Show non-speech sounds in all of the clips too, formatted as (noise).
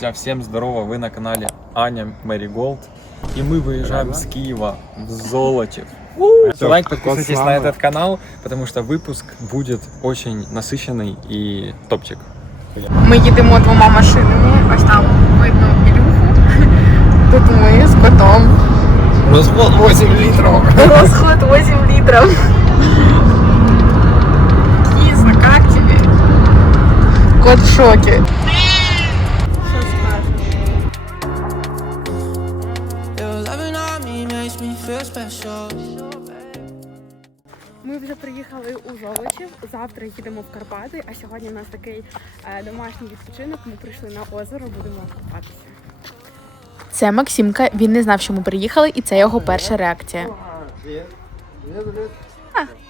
дорогие друзья, всем здорово, вы на канале Аня Мэри Голд. И мы выезжаем с Киева в Золочев. Лайк, подписывайтесь на этот канал, потому что выпуск будет очень насыщенный и топчик. Ми їдемо двома машинами. Ось там видно Ілюху. (laughs) Тут ми з котом. (laughs) Розход 8 литров. Розход 8 літрів. Кіса, как тебе? Кот в шокі. Завтра їдемо в Карпати, а сьогодні у нас такий е, домашній відпочинок. Ми прийшли на озеро, будемо купатися. Це Максимка. Він не знав, що ми приїхали, і це його перша реакція.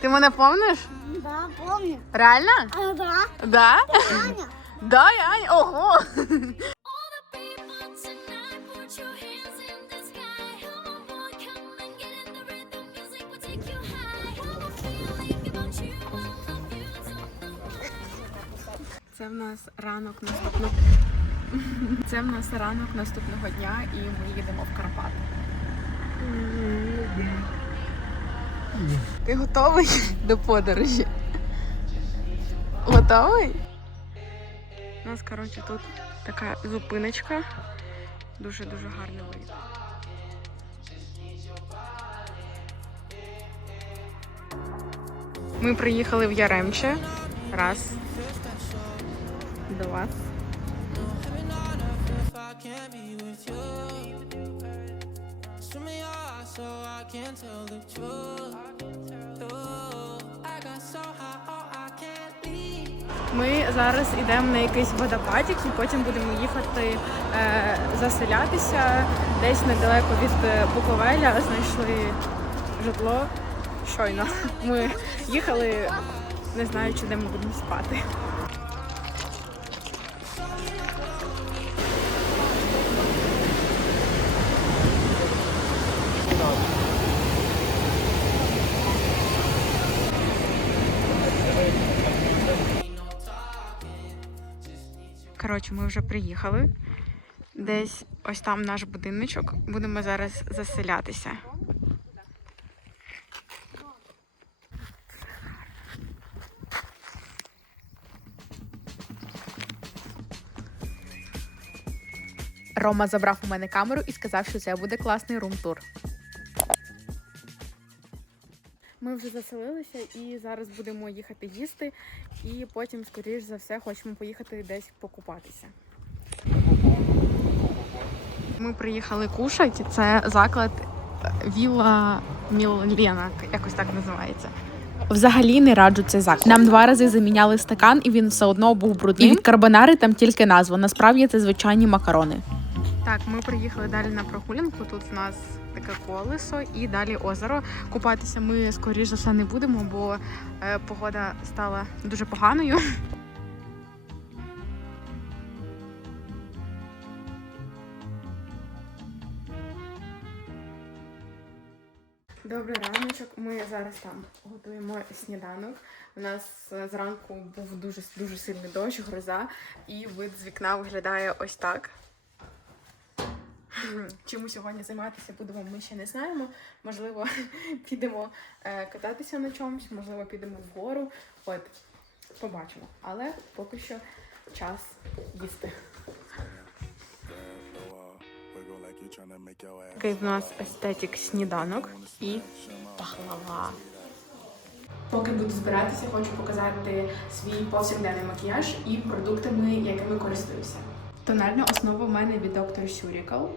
Ти мене помниш? Да, помню. Реально? А, да. Да? Аня. Да, я ого. Це в нас ранок наступного. (laughs) Це в нас ранок наступного дня, і ми їдемо в Карпати. Ти готовий (laughs) до подорожі? Готовий? У нас, коротше, тут така зупиночка. Дуже-дуже гарний вид. Ми приїхали в Яремче. Раз. I can't. Ми зараз йдемо на якийсь водопадік і потім будемо їхати е, заселятися десь недалеко від е, Буковеля. Знайшли житло щойно. Ми їхали, не знаю, чи де ми будемо спати. Коротше, ми вже приїхали. Десь ось там наш будиночок. Будемо зараз заселятися. Рома забрав у мене камеру і сказав, що це буде класний рум-тур. Ми вже заселилися і зараз будемо їхати їсти. І потім, скоріш за все, хочемо поїхати десь покупатися. Ми приїхали кушати. Це заклад Вілла Мілена, якось так називається. Взагалі не раджу цей заклад. Нам два рази заміняли стакан, і він все одно був брудним. І від карбонари там тільки назва. Насправді це звичайні макарони. Так, ми приїхали далі на прогулянку. Тут в нас таке колесо і далі озеро. Купатися ми скоріш за все не будемо, бо е, погода стала дуже поганою. Добрий раночок. Ми зараз там готуємо сніданок. У нас е, зранку був дуже дуже сильний дощ, гроза, і вид з вікна виглядає ось так. Чим ми сьогодні займатися будемо, ми ще не знаємо. Можливо, (laughs) підемо е, кататися на чомусь, можливо, підемо вгору. От, побачимо. Але поки що час їсти. Такий в нас естетик сніданок і пахлава. Поки буду збиратися, хочу показати свій повсякденний макіяж і продуктами, якими користуюся. Тональна основа в мене від Dr. Surical.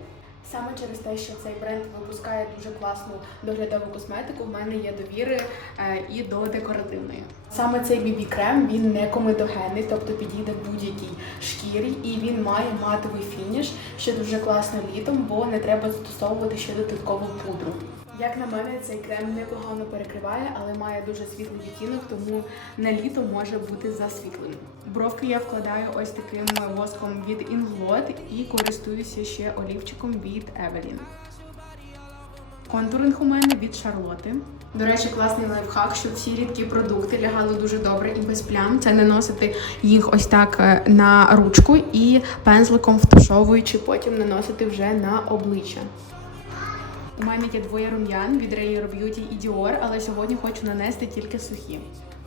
Саме через те, що цей бренд випускає дуже класну доглядову косметику, в мене є довіри е, і до декоративної. Саме цей BB крем він не комедогенний, тобто підійде будь-якій шкірі, і він має матовий фініш, що дуже класно літом, бо не треба застосовувати ще додаткову пудру. Як на мене, цей крем непогано перекриває, але має дуже світлий відтінок, тому на літо може бути засвітленим. Бровки я вкладаю ось таким воском від Inglot і користуюся ще олівчиком від Evelyn. Контуринг у мене від Шарлоти. До речі, класний лайфхак, щоб всі рідкі продукти лягали дуже добре і без плям. Це наносити їх ось так е, на ручку і пензликом втушовуючи, потім наносити вже на обличчя. У мене є двоє рум'ян від Rare Beauty і Dior, але сьогодні хочу нанести тільки сухі.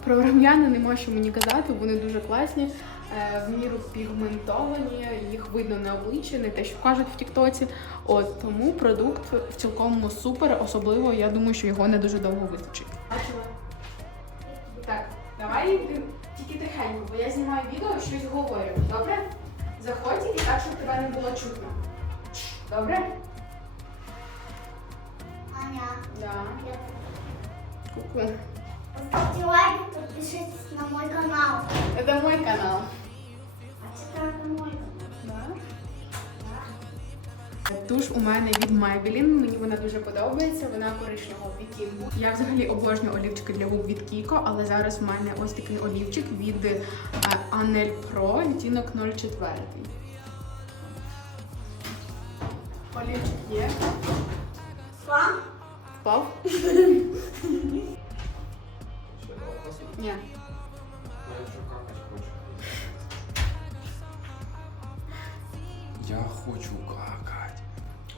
Про рум'яна нема що мені казати, вони дуже класні, е, в міру пігментовані, їх видно на обличчі, не те, що кажуть в Тіктоці. От тому продукт в цілком супер, особливо я думаю, що його не дуже довго вистачить. Так, давай тільки тихенько, бо я знімаю відео, щось говорю. Добре? Заходь і так, щоб тебе не було чутно. Добре? Аня, Да. Ку-ку. Ставьте лайк, подпишитесь на мой канал. Это мой канал. А це правда мой канал. Туш у мене від Maybelline, мені вона дуже подобається, вона коричневого відтінку. Я взагалі обожнюю олівчики для губ від Kiko, але зараз в мене ось такий олівчик від е, Anel Pro, відтінок 04. Олівчик є. Вам? Впав? Ні. Я хочу какать.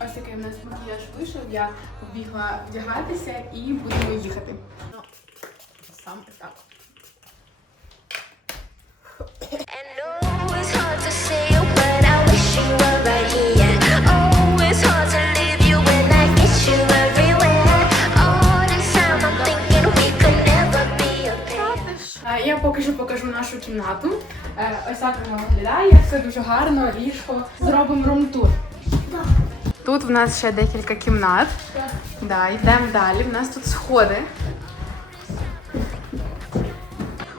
Ось такий у нас макіяж вийшов. Я побігла вдягатися і будемо їхати. Саме так. Нашу кімнату. Е, Ось так вона виглядає. Все дуже гарно, ліжко. Зробимо рум-тур. Тут в нас ще декілька кімнат. Да, йдемо далі. В нас тут сходи.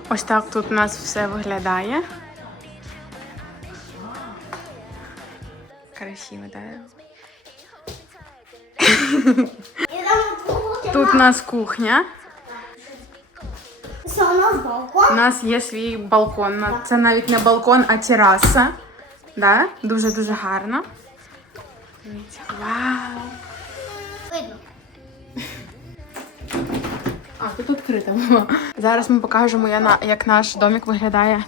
Ось так тут у нас все виглядає. Красиво, так? Кухня. Тут у нас кухня. У нас У нас є свій балкон. Це навіть не балкон, а тераса. Да? Дуже-дуже гарно. Вау! Видно. А, тут відкрито було. Зараз ми покажемо, як наш домик виглядає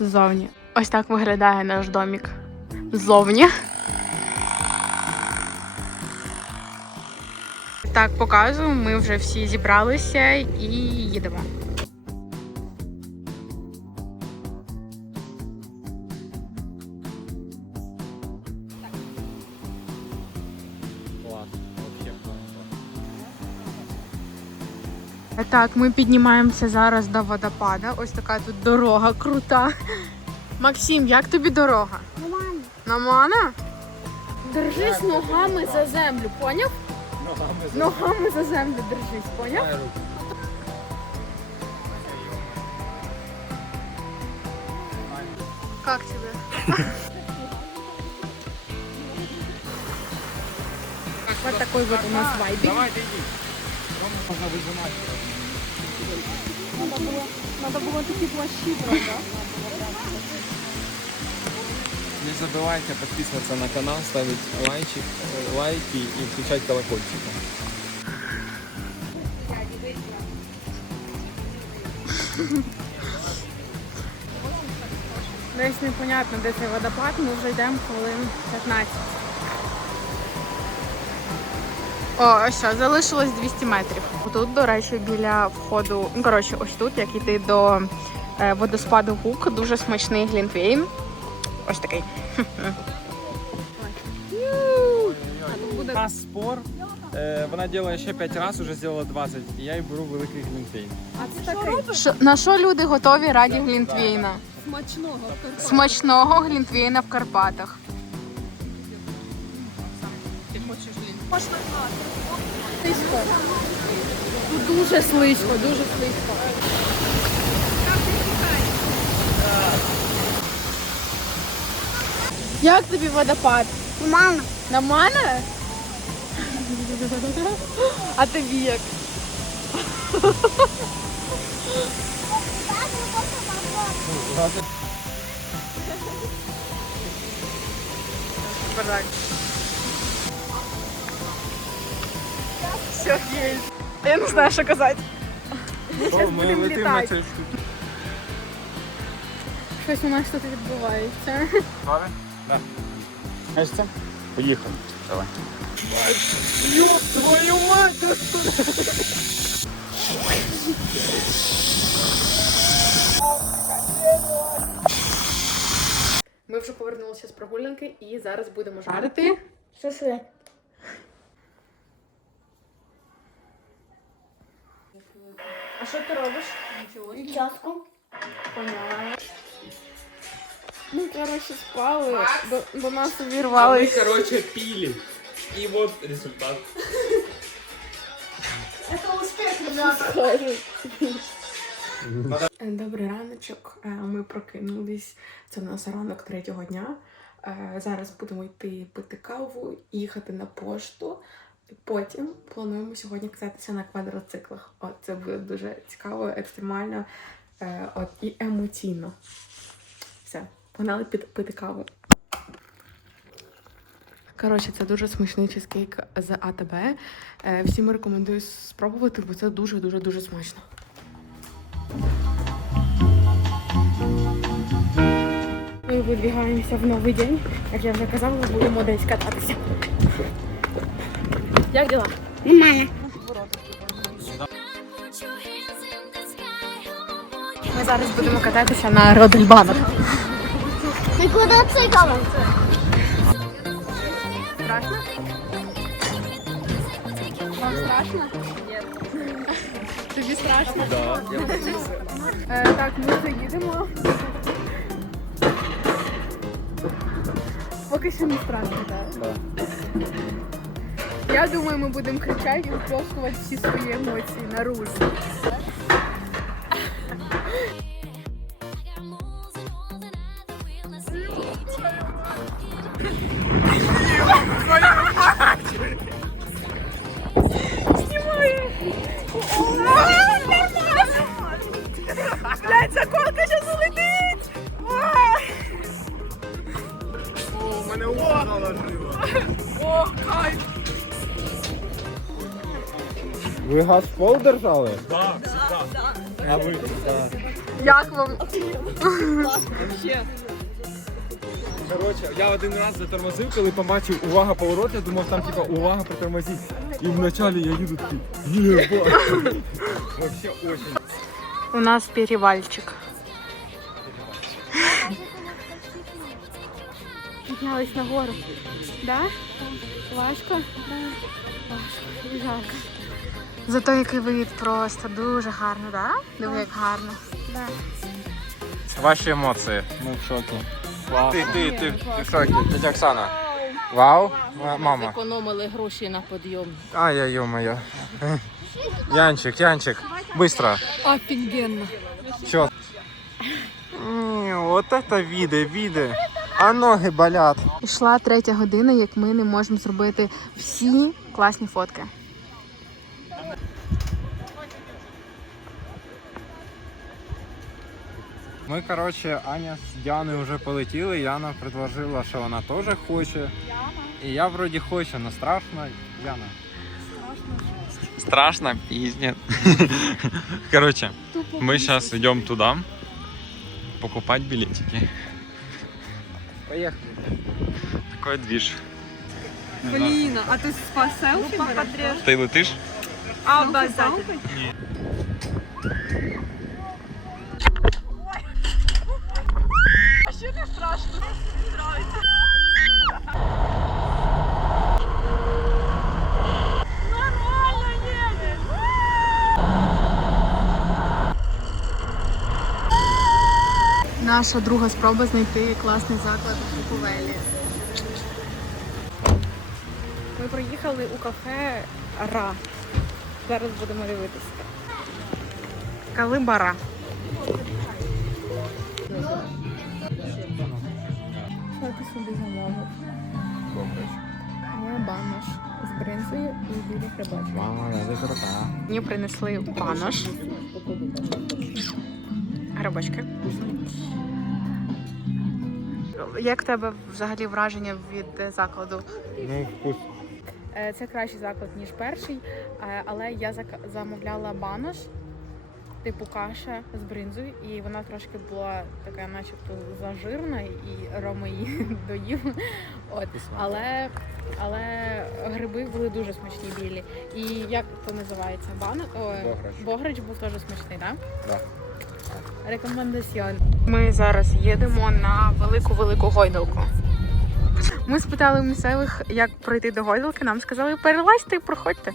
ззовні. Ось так виглядає наш домик ззовні. Так, показую, ми вже всі зібралися і їдемо. Так, ми піднімаємося зараз до водопада. Ось така тут дорога крута. Максим, як тобі дорога? Нормально. Нормально? Держись ногами за землю, поняв? Ногами за землю держись, поняв? Дай руку. Как тебе? Вот такой вот у нас вайбик. Давай, иди Рома можно выжимать. Надо было такие плащи брать, да? Не забывайте подписываться на канал, ставить лайчик, э, лайки и включать колокольчик. Десь непонятно, де цей водопад, ми вже йдемо хвилин 15. О, ось що, залишилось 200 метрів. Тут, до речі, біля входу, ну коротше, ось тут, як йти до е, водоспаду Гук, дуже смачний глінтвейн. Ось такий. У нас спор. Е, Вона робила ще 5 разів, вже зробила 20. І я їй беру великий глінтвейн. Що, на що люди готові раді глінтвейна? Смачного. Смачного глінтвейна в Карпатах. Тут дуже слизько, дуже слизько. Як тобі водопад? Нормально. Нормально? А тобі як? Бардак. Все, є. Я не знаю, що казати. Ми летимо на цей штук. Щось у нас тут відбувається. Да. Кажется? Поїхали. Давай. Твою мать! Ми вже повернулися з прогулянки і зараз будемо жарити. Шашлик. А що ти робиш? Прическу. Поняла. Ми, коротше, спали, до, до нас А мы, увірвались. короче, пили. И вот результат. Это успех, ребята. Е, Добрий раночок. Е, Ми прокинулись. Це в нас ранок третього дня. Е, Зараз будемо йти пити каву, їхати на пошту. Потім плануємо сьогодні кататися на квадроциклах. От це буде дуже цікаво, екстремально е, от, і емоційно. Все, погнали під, пити каву. Коротше, це дуже смачний чизкейк з АТБ. Е, Всім рекомендую спробувати, бо це дуже-дуже дуже смачно. Ми видвігаємося в новий день. Як я вже казала, будемо десь кататися. Як діла? Нормально. Ми зараз будемо кататися на Родельбанах. Ты куда цикала? Страшно? Вам страшно? Ні. Тобі страшно? Да. (laughs) Е, так, ми заїдемо. Поки що не страшно, так? Я думаю, ми будемо кричати і виплескувати всі свої емоції наружу. Блять, заколка Ви газ в пол держали? Да, всегда. А вы? Да. Як вам? Короче, я один раз затормозив, коли побачив увага поворот, я думав там типа увага притормозить. І вначале я їду такий, єба. Вообще очень. У нас перевальчик. Піднялись на гору. Да? Важко? Да. Важко. І жарко. Зато який вид просто дуже гарно, да? Диви, як гарно. Да. Ваші емоції. Ми в шокі. Ти, ти, ти, ти в шокі. Тетя Оксана. Вау, Ма- мама. Економили гроші на підйом. Ай, я ё-моё. Янчик, Янчик, быстро. Офігенно. Чё? М, Вот это види, види. А ноги болят. Ішла третя година, як ми не можемо зробити всі класні фотки. Ми, короче, Аня з Діаною вже полетіли. Яна предложила, що вона теж хоче. І я вроді хочу, але страшно. Яна. Страшно, пиздец. (laughs) Короче, мы сейчас идем туда покупать билетики. Поїхали. Такой движ. Блін, а ти з селфі береш? Ти Наша друга спроба знайти класний заклад у Буковелі. Ми приїхали у кафе Ра. Зараз будемо дивитися. Калибара. Що ти собі замовив? Я банош з бринзою і білі хребачки. Мама, я крута. Мені принесли банош. Грибочки. Як в тебе взагалі враження від закладу? Ну, вкус. Е, Це кращий заклад, ніж перший, е, але я замовляла банош, типу каша з бринзою, і вона трошки була така, начебто, зажирна, і Рома її (laughs) доїв. От. Але, але гриби були дуже смачні білі. І як це називається? Бано... Бограч. Бограч був теж смачний, так? Да. Рекомендаціон. Ми зараз їдемо на велику-велику гойдалку. Ми спитали у місцевих, як пройти до гойдалки. Нам сказали, перелазьте і проходьте.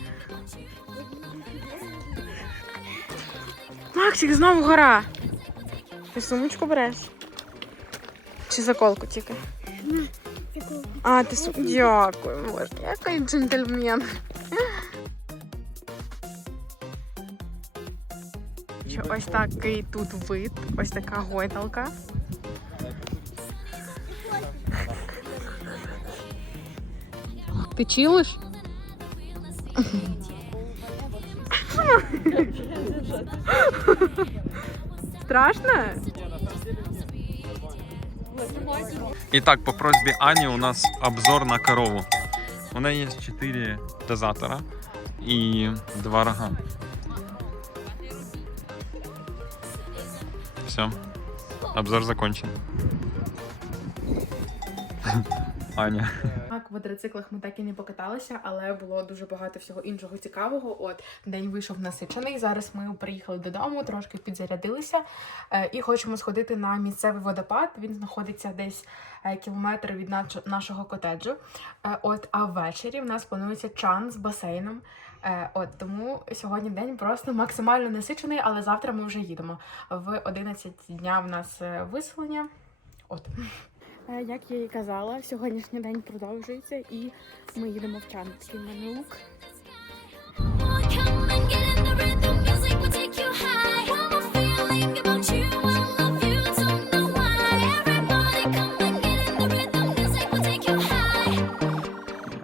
Максик, знову гора. Ти сумочку береш? Чи заколку тільки? А, ти сум... Дякую, боже, який джентльмен. Що Ось такий тут вид, ось така гойдалка. Ти чилиш? Страшно? Итак, по просьбе Ани у нас обзор на корову. У нее есть 4 дозатора и 2 рога. Все. Обзор закончен. Аня. На квадроциклах ми так і не покаталися, але було дуже багато всього іншого цікавого. От день вийшов насичений. Зараз ми приїхали додому, трошки підзарядилися е, і хочемо сходити на місцевий водопад. Він знаходиться десь е, кілометр від нашого котеджу. Е, От, а ввечері в нас планується чан з басейном. Е, От тому сьогодні день просто максимально насичений, але завтра ми вже їдемо. В 11 дня в нас е, виселення. От. Е, Як я і казала, сьогоднішній день продовжується і ми їдемо в чан. Такий.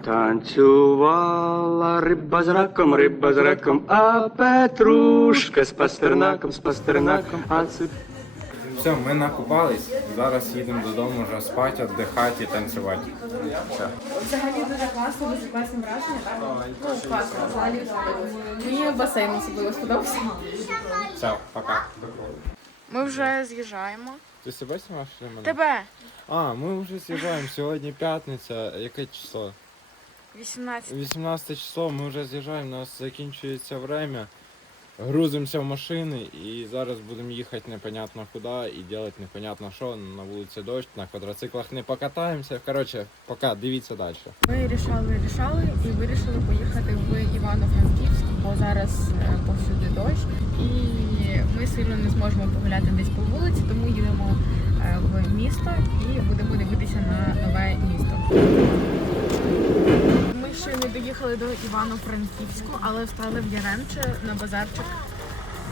Танцювала риба з раком, риба з раком, а петрушка з пастернаком, з пастернаком, а цып... Все, ми накупались. Зараз їдемо додому вже спати, віддихати і танцювати. Все. Взагалі дуже класно, дуже класне враження, так? Ну, класно, взагалі. Мені басейн особливо сподобався. Все, пока. Ми вже з'їжджаємо. Ти себе знімаєш? чи мене? Тебе! А, ми вже з'їжджаємо. Сьогодні п'ятниця. Яке число? 18. 18 число, ми вже з'їжджаємо, у нас закінчується время. Грузимося в машини і зараз будемо їхати непонятно куди і робити непонятно що. На вулиці дощ, на квадроциклах не покатаємося. Коротше, пока, дивіться далі. Ми рішали, рішали і вирішили поїхати в Івано-Франківськ, бо зараз е, повсюди дощ. І ми сильно не зможемо погуляти десь по вулиці, тому їдемо е, в місто і будемо дивитися на нове місто. Ще не доїхали до Івано-Франківську, але встали в Яремче на базарчик.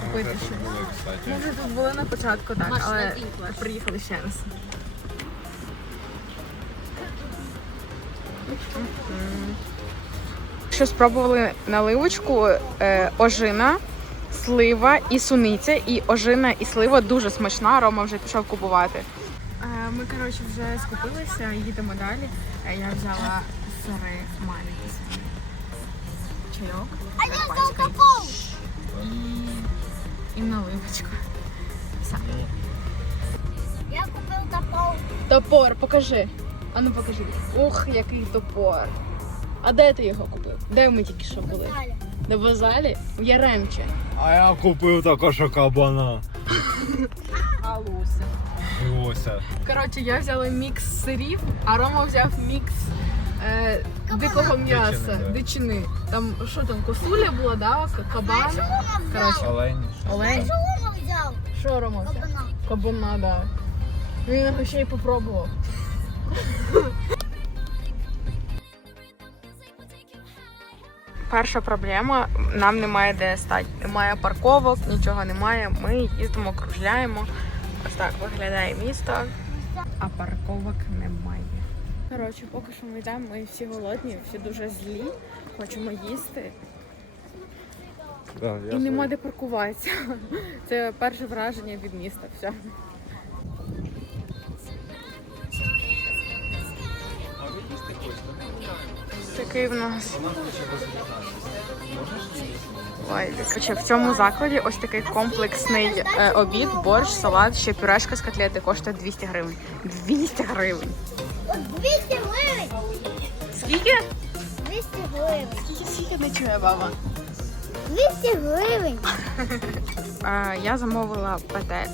Купити щось. Ми вже тут були на початку, так, але приїхали ще раз. Що спробували наливочку е, ожина, слива і суниця. І ожина і слива дуже смачна. Рома вже пішов купувати. Е, ми, коротше, вже скупилися, їдемо далі. Е, я взяла сири маленькі собі. Чайок. карпатський. І, і наливочку. Все. Я купив топор. Топор, покажи. А ну покажи. Ух, який топор. А де ти його купив? Де ми тільки що були? На базалі? В Яремче. А я купив також кабана. Алуся. Ося. Коротше, я взяла мікс сирів, а Рома взяв мікс е, дикого м'яса, Дичини, да. дичини. Там що там, косуля була, да? Кабан. Коротше, Олень. олень. Рома взяв. Що Рома взяв? Кабана. Кабана, да. Він його ще й попробував. Перша проблема нам немає де стати. Немає парковок, нічого немає. Ми їздимо, кружляємо. Ось так виглядає місто, а парковок немає. Коротше, поки що ми йдемо, ми всі голодні, всі дуже злі, хочемо їсти. Да, І нема де паркуватися. (laughs) Це перше враження від міста. Все. Такий в нас. Короче, в цьому закладі ось такий комплексний е, обід, борщ, салат, ще пюрешка з котлети коштує 200 гривень. 200 гривень. 200 гривень. Скільки? 200 гривень. Скільки, скільки не чує баба. 200 гривень. (laughs) Я замовила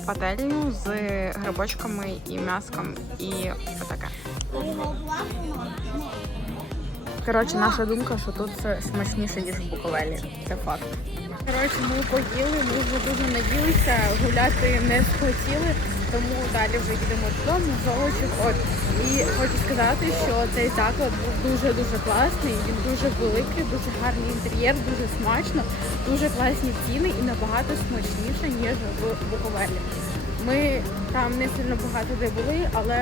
пательню з грибочками і м'яском і отаке. Коротше, наша думка, що тут це смачніше, ніж в Буковелі. Це факт. Коротше, ми поїли, ми вже дуже наділися, гуляти не схотіли, тому далі вже їдемо додому, в Золочів. От. І хочу сказати, що цей заклад був дуже-дуже класний, він дуже великий, дуже гарний інтер'єр, дуже смачно, дуже класні ціни і набагато смачніше, ніж в Буковелі. Ми там не сильно багато де були, але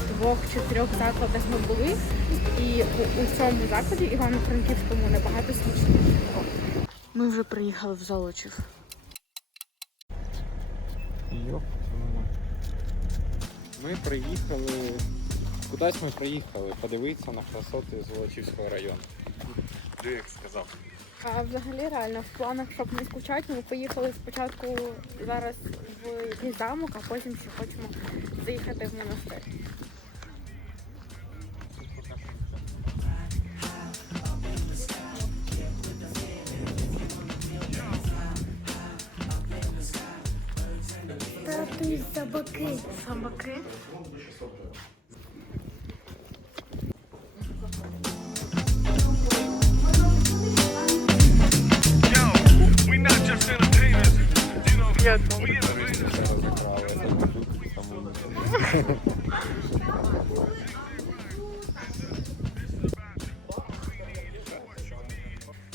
в двох чи трьох закладах ми були. І у, у цьому закладі Івано-Франківському набагато смачніше. Ми вже приїхали в Золочів. Йоп. Ми приїхали. Кудись ми приїхали подивитися на красоти Золочівського району. Як сказав. А взагалі реально в планах, щоб не скучати, ми поїхали спочатку зараз в якийсь замок, а потім ще хочемо заїхати в монастир. Там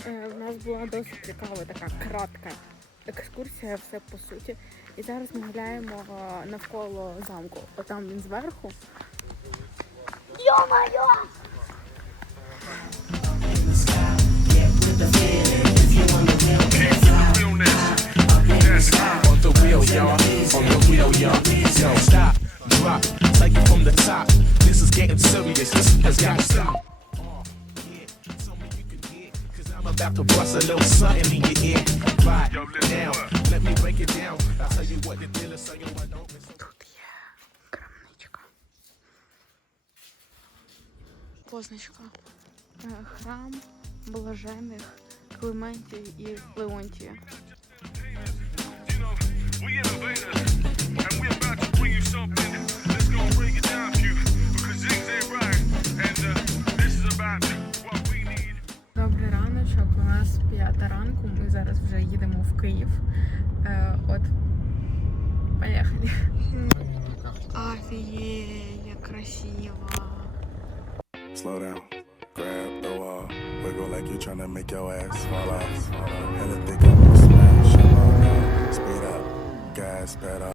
Е, У нас була досить цікава така кратка екскурсія, все по суті. І зараз ми гуляємо е, навколо замку. Отам він зверху. Йо-моє! on the wheel, y'all. On the wheel, y'all. Yo, stop, drop, take it from the top. This is getting serious. This has got to stop. About to bust a little something in your ear. Right now, let me break it down. I'll tell you what the deal is, so you I don't miss. Тут є крамничка. Позначка. Е, Храм блажених Клементів і Леонтія. Зараз вже їдемо в Київ. Е, от поїхали. Офігеє, як красиво. Slow down, grab the wall, wiggle like you're trying to make your ass fall off. Hella thick I'm gonna smash. Speed up, gas pedal.